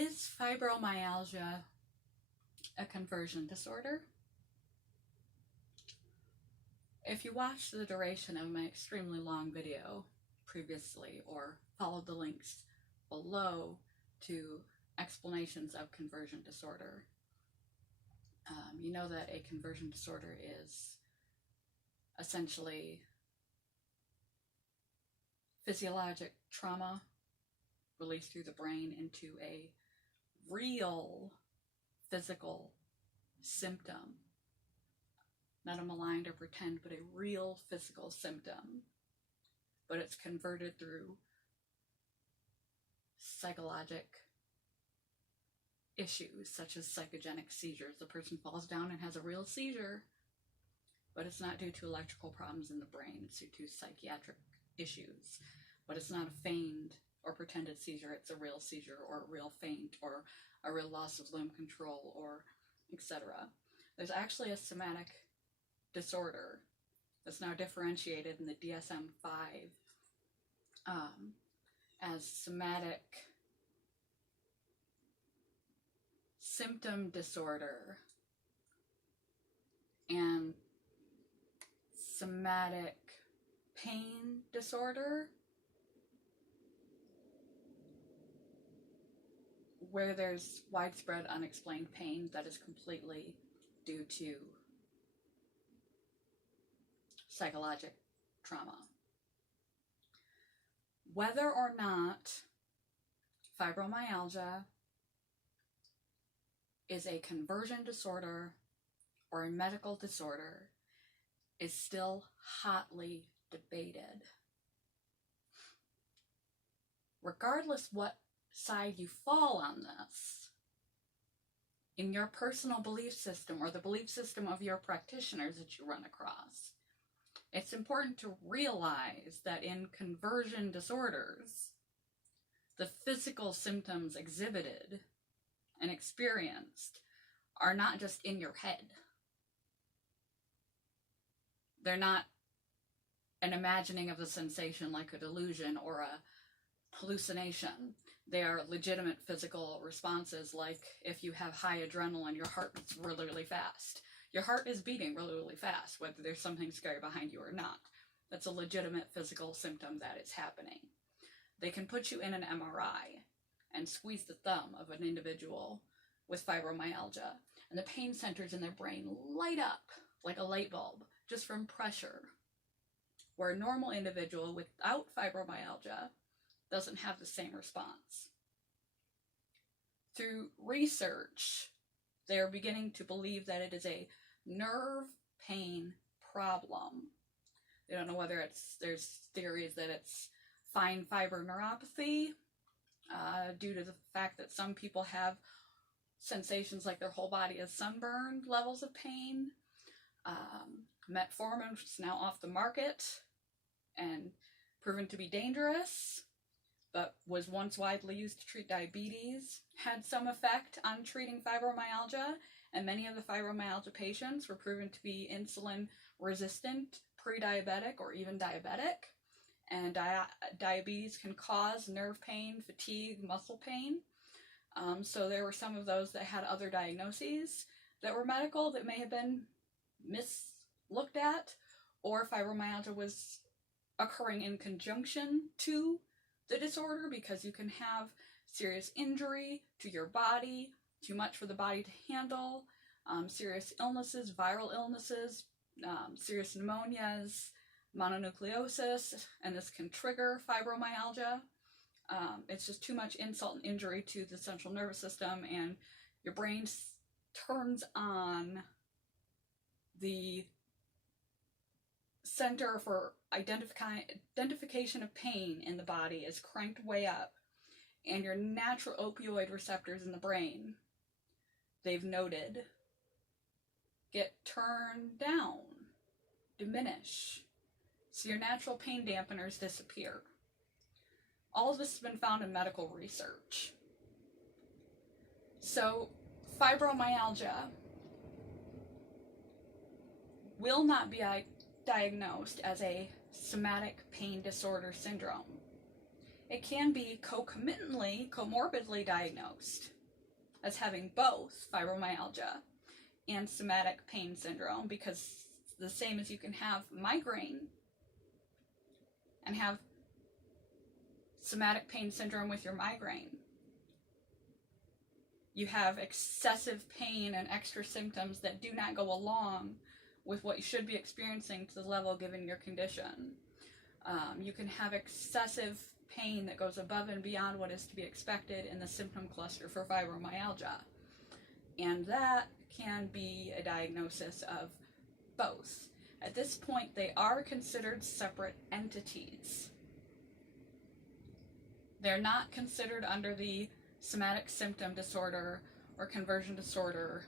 Is fibromyalgia a conversion disorder? If you watched the duration of my extremely long video previously or followed the links below to explanations of conversion disorder, you know that a conversion disorder is essentially physiologic trauma released through the brain into a real physical symptom. Not a maligned or pretend, but a real physical symptom. But it's converted through psychologic issues such as psychogenic seizures. The person falls down and has a real seizure, but it's not due to electrical problems in the brain. It's due to psychiatric issues. But it's not a feigned or pretended seizure. It's a real seizure or a real faint or a real loss of limb control or etc. There's actually a somatic disorder that's now differentiated in the DSM-5 as somatic symptom disorder and somatic pain disorder, where there's widespread unexplained pain that is completely due to psychologic trauma. Whether or not fibromyalgia is a conversion disorder or a medical disorder is still hotly debated. Regardless what side you fall on this, in your personal belief system or the belief system of your practitioners that you run across, it's important to realize that in conversion disorders, the physical symptoms exhibited and experienced are not just in your head. They're not an imagining of the sensation like a delusion or a hallucination. They are legitimate physical responses, like if you have high adrenaline, your heart beats really, really fast. Your heart is beating really, really fast, whether there's something scary behind you or not. That's a legitimate physical symptom that is happening. They can put you in an MRI and squeeze the thumb of an individual with fibromyalgia, and the pain centers in their brain light up like a light bulb just from pressure, where a normal individual without fibromyalgia doesn't have the same response. Through research, they are beginning to believe that it is a nerve pain problem. They don't know whether there's theories that it's fine fiber neuropathy, due to the fact that some people have sensations like their whole body is sunburned, levels of pain. Metformin, which is now off the market and proven to be dangerous, but was once widely used to treat diabetes, had some effect on treating fibromyalgia, and many of the fibromyalgia patients were proven to be insulin resistant, pre-diabetic, or even diabetic. And diabetes can cause nerve pain, fatigue, muscle pain. So there were some of those that had other diagnoses that were medical that may have been mislooked at, or fibromyalgia was occurring in conjunction to the disorder, because you can have serious injury to your body, too much for the body to handle, serious illnesses, viral illnesses, serious pneumonias, mononucleosis, and this can trigger fibromyalgia. It's just too much insult and injury to the central nervous system, and your brain turns on the center for identification of pain in the body is cranked way up, and your natural opioid receptors in the brain, they've noted, get turned down, diminish. So your natural pain dampeners disappear. All of this has been found in medical research. So fibromyalgia will not be diagnosed as a somatic pain disorder syndrome. it can be concomitantly, comorbidly diagnosed as having both fibromyalgia and somatic pain syndrome, because the same as you can have migraine and have somatic pain syndrome with your migraine, you have excessive pain and extra symptoms that do not go along with what you should be experiencing to the level given your condition. You can have excessive pain that goes above and beyond what is to be expected in the symptom cluster for fibromyalgia. And that can be a diagnosis of both. At this point, they are considered separate entities. They're not considered under the somatic symptom disorder or conversion disorder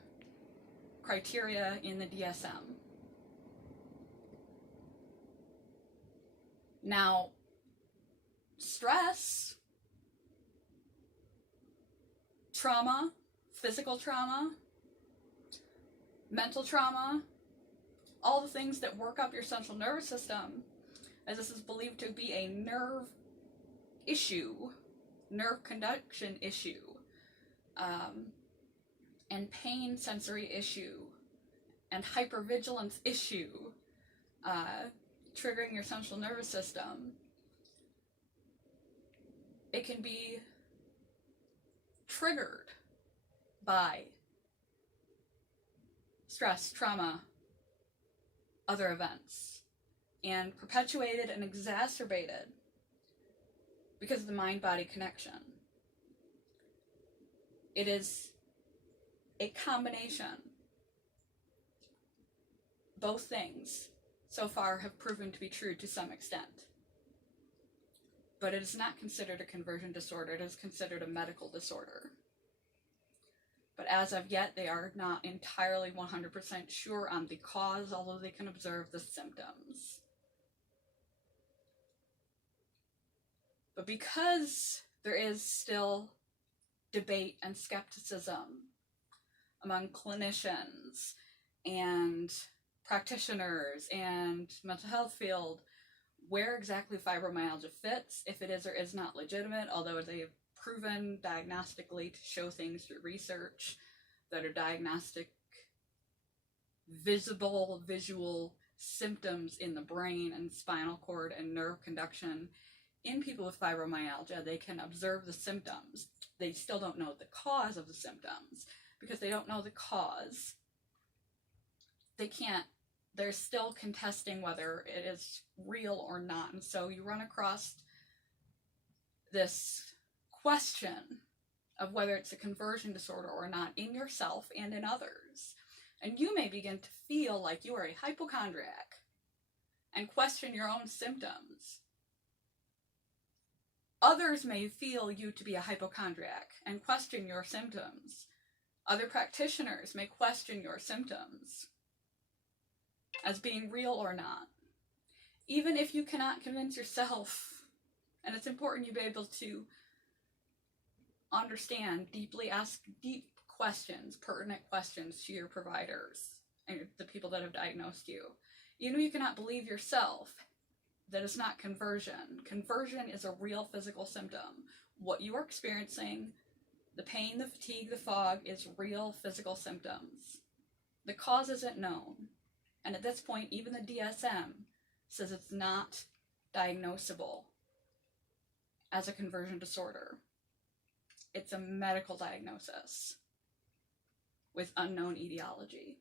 criteria in the DSM. Now, stress, trauma, physical trauma, mental trauma, all the things that work up your central nervous system, as this is believed to be a nerve issue, nerve conduction issue, and pain sensory issue, and hypervigilance issue, triggering your central nervous system. It can be triggered by stress, trauma, other events, and perpetuated and exacerbated because of the mind-body connection. It is a combination. Both things so far have proven to be true to some extent. But it is not considered a conversion disorder. It is considered a medical disorder. But as of yet, they are not entirely 100% sure on the cause, although they can observe the symptoms. But because there is still debate and skepticism among clinicians and practitioners and mental health field where exactly fibromyalgia fits, if it is or is not legitimate, although they have proven diagnostically to show things through research that are diagnostic, visual symptoms in the brain and spinal cord and nerve conduction. In people with fibromyalgia, they can observe the symptoms. They still don't know the cause of the symptoms. Because they don't know the cause, they're still contesting whether it is real or not. And so you run across this question of whether it's a conversion disorder or not in yourself and in others. And you may begin to feel like you are a hypochondriac and question your own symptoms. Others may feel you to be a hypochondriac and question your symptoms. Other practitioners may question your symptoms as being real or not. Even if you cannot convince yourself, and it's important you be able to understand, deeply ask deep questions, pertinent questions to your providers and the people that have diagnosed you. Even if you cannot believe yourself, that is not conversion. Conversion is a real physical symptom. What you are experiencing, the pain, the fatigue, the fog, is real physical symptoms. The cause isn't known. And at this point, even the DSM says it's not diagnosable as a conversion disorder. It's a medical diagnosis with unknown etiology.